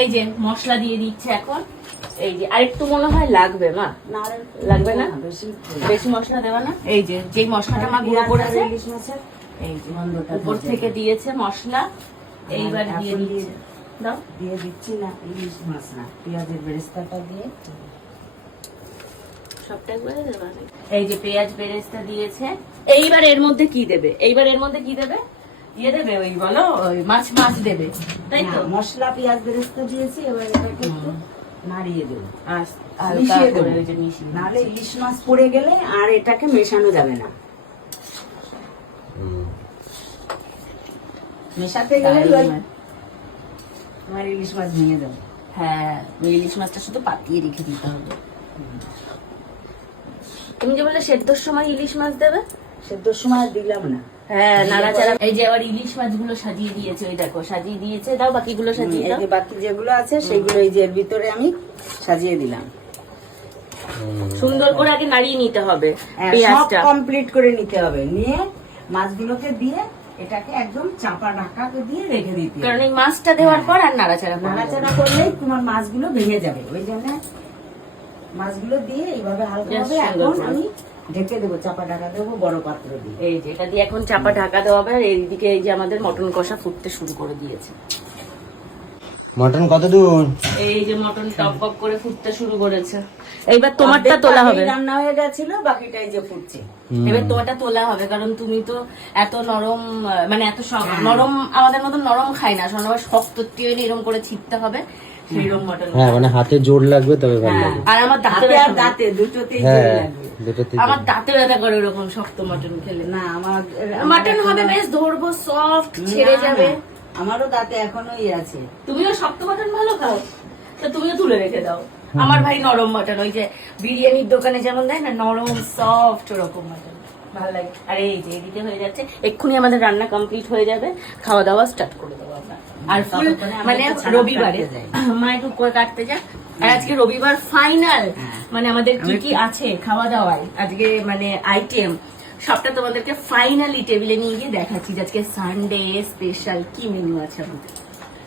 এই যে মশলা দিয়ে দিচ্ছে এখন। এই যে আরেকটু মনে হয় লাগবে মা, লাগবে না? বেশি মশলা দেবা না? এই যে যেই মশলাটা মা গুঁড়ো করেছে, এই যে উপর থেকে দিয়েছে মশলা, এইবার দিয়ে দিচ্ছে। দাও, দিয়ে দিচ্ছি না, ইলিশ মাছ না, পেঁয়াজের বেরেস্তাটা দিয়ে সবটা একবারে দেবা। এই যে পেঁয়াজ বেরেস্তা দিয়েছে। এইবার এর মধ্যে কি দেবে? এইবার এর মধ্যে কি দেবে? দিয়ে দেবে ওই বলো ওই মাছ দেবে, তাই তো? মশলা পেঁয়াজ বেরেস্তা দিয়েছি, এবার এটাকে একটু নাড়িয়ে দেবো, মিশিয়ে দেবো। নাহলে ইলিশ মাছ পড়ে গেলে আর এটাকে মেশানো যাবে না। মেশাতে গেলে তোমার ইলিশ মাছ ভেঙে যাবে। হ্যাঁ, ইলিশ মাছটা শুধু পাতিয়ে রেখে দিতে হবে। তুমি যে বলে সেদ্ধর সময় ইলিশ মাছ দেবে, সেদ্ধর সময় দিলাম না। হ্যাঁ, নাড়াচাড়া। এই যে আবার ইলিশ মাছগুলো সাজিয়ে দিয়েছে, ওই দেখো সাজিয়ে দিয়েছে। দাও বাকিগুলো সাজিয়ে দাও। বাকি যেগুলো আছে সেগুলো এই যে এর ভিতরে আমি সাজিয়ে দিলাম। সুন্দর করে আগে নাড়িয়ে নিতে হবে সব পেঁয়াজটা, কমপ্লিট করে নিতে হবে। নিয়ে মাছগুলোকে দিয়ে এটাকে একদম চাপা ঢাকাকে দিয়ে রেখে দিতে হবে। কারণ এই মাছটা দেওয়ার পর আর নাড়াচাড়া করলেই তোমার মাছগুলো ভেঙে যাবে। ওই জন্য মাছগুলো দিয়ে এইভাবে হালকা ভাবে এখন আমি ঢেকে দেবো, চাপা ঢাকা দেবো বড় পাত্র দিয়ে। এই যে এটা দিয়ে এখন চাপা ঢাকা দেওয়া হবে। আর এইদিকে এই যে আমাদের মটন কষা ফুটতে শুরু করে দিয়েছে। মটন কত দূর? এই যে মটন টক টক করে ফুটতে শুরু করেছে। এইবার তোমারটা তোলা হবে। রান্না হয়ে গেছিল, বাকিটা এই যে ফুটছে। এবার তোমারটা তোলা হবে, কারণ তুমি তো এত নরম, মানে এত নরম আমাদের মতন নরম খাই না, সবার শক্ত টেনে এরকম করে ছিটতে হবে, সেইরকম মটন। হ্যাঁ, মানে হাতে জোর লাগবে তবে ভালো লাগবে। আর আমার দাঁতে দুটোতেই দুটোতে আমার দাঁতে ব্যথা করে ওরকম শক্ত মটন খেলে। না, আমার মটন হবে বেশ ধরবো, সফট, ছেড়ে যাবে। আমারও দাঁতে এখনোই আছে। তুমিও শক্ত মটন ভালো খাও, তা তুমিও তুলে রেখে দাও। আমার ভাই নরম মটন, ওই যে বিরিয়ানির দোকানে যেমন দেয় না, নরম সফট, ওরকম মটন ভালো লাগে। আর এই যে এদিকে হয়ে যাচ্ছে, এক্ষুনি আমাদের রান্না কমপ্লিট হয়ে যাবে, খাওয়া দাওয়া স্টার্ট করে দেবো আমরা। আর ফুল মানে রবিবারে মা একটু কাটতে যাক। আর আজকে রবিবার ফাইনাল, মানে আমাদের কি কি আছে খাওয়া দাওয়ায় আজকে, মানে আইটেম সবটা তোমাদেরকে ফাইনালি টেবিলে নিয়ে গিয়ে দেখাচ্ছি। আজকে সানডে স্পেশাল কি মেনু আছে আমাদের।